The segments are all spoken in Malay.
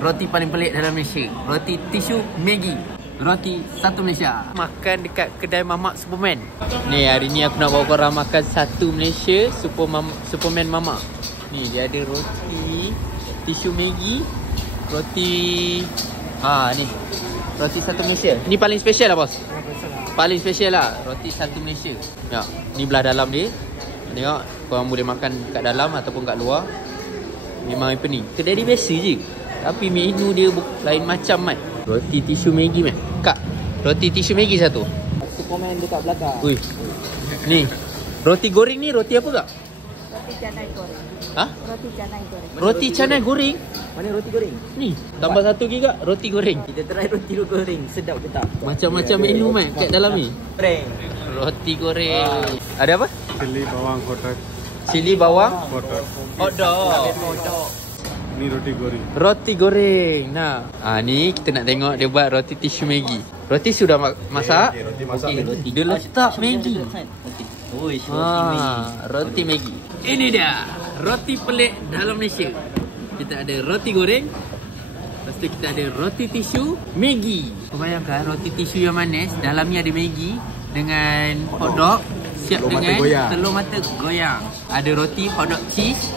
Roti paling pelik dalam Malaysia, roti tisu Maggi. Roti satu Malaysia. Makan dekat kedai Mamak Superman. Ni hari ni aku nak bawa korang makan satu Malaysia Superman Mamak. Ni dia ada roti tisu Maggi, roti ni roti satu Malaysia. Ni paling special lah bos. Paling special lah roti satu Malaysia. Ya, ni belah dalam dia. Tengok, korang boleh makan kat dalam ataupun kat luar. Memang apa ni, kedai dia biasa je, tapi menu dia lain macam mat. Roti tisu Maggi mat. Kak, roti tisu Maggi satu. Superman dekat belakang. Ui. Ni. Roti goreng ni roti apa kak? Roti canai goreng. Ha? Roti canai goreng. Roti canai goreng. Mana roti goreng? Ni, tambah satu lagi kak, roti goreng. Kita try roti goreng, sedap ke tak? Macam-macam menu mat kat dalam ni. Goreng. Roti goreng. Ada apa? Cili bawang kotak. Cili bawang Kotak. hotdog. Ni roti goreng. Roti goreng. Nah, ni kita nak tengok dia buat roti tisu Maggi. Roti sudah masak. Roti masak. Roti dia letak Maggi. Oh, roti Maggi. Roti Maggi. Ini dia roti pelik dalam Malaysia. Kita ada roti goreng. Lepas tu kita ada roti tisu Maggi. Kau bayangkan roti tisu yang manis, dalamnya ada Maggi dengan hotdog, siap Telur mata dengan goyang. telur mata goyang. Ada roti hotdog cheese.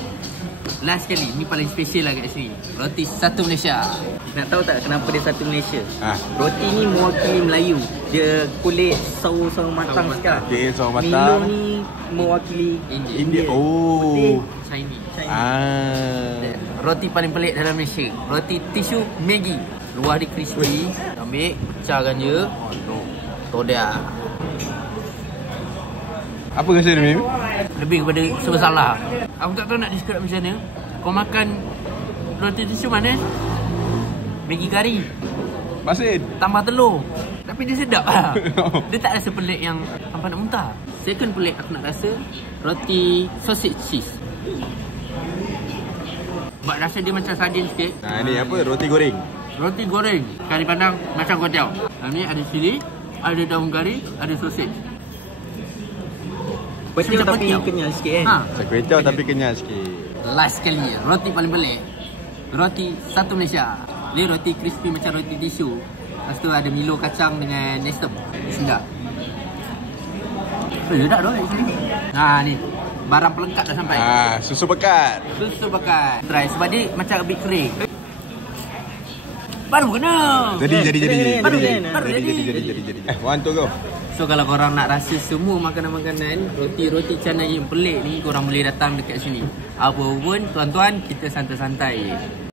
Last sekali, ni paling special lah kat sini. Roti satu Malaysia. Nak tahu tak kenapa dia satu Malaysia? Ah. Roti ni mewakili Melayu. Dia kulit sawo-sawo matang sekali. Okey, sawo Milo matang. ni mewakili India. Oh. Chinese. Ah. Roti paling pelik dalam Malaysia, roti tisu Maggi. Luar dia crispy. Ambil, pecahkan je. Tu dia. Apa rasa dia, Mim? Lebih kepada sebesalah. Aku tak tahu nak describe macam mana. Kau makan roti tisu manis, Maggi kari, Masin. tambah telur. Tapi dia sedap lah. Dia tak rasa pelik yang hampa nak muntah. Second pelik aku nak rasa roti sausage cheese. Sebab rasa dia macam sardin sikit. Nah, ni apa? Roti goreng. Roti goreng kari pandang macam kuatiau. Ni ada cili, ada daun kari, ada sausage. Betul Macam tapi kuatiau. kenyal sikit kan? Macam kuih tiaw tapi kenyal sikit. Last sekali, roti paling pelik. Roti satu Malaysia. Ni roti crispy macam roti tisu. Lepas tu ada Milo kacang dengan Nestem. Sedap. Sedap doh kat sini. Ni. Barang pelengkap dah sampai. Susu pekat. Susu bakar. Try sebab dia macam a bit kering. Baru kena. Jadi. Baru Jadi. One to go. So kalau korang nak rasa semua makanan-makanan, roti-roti canai yang pelik ni, korang boleh datang dekat sini. Apa pun tuan-tuan, kita santai-santai.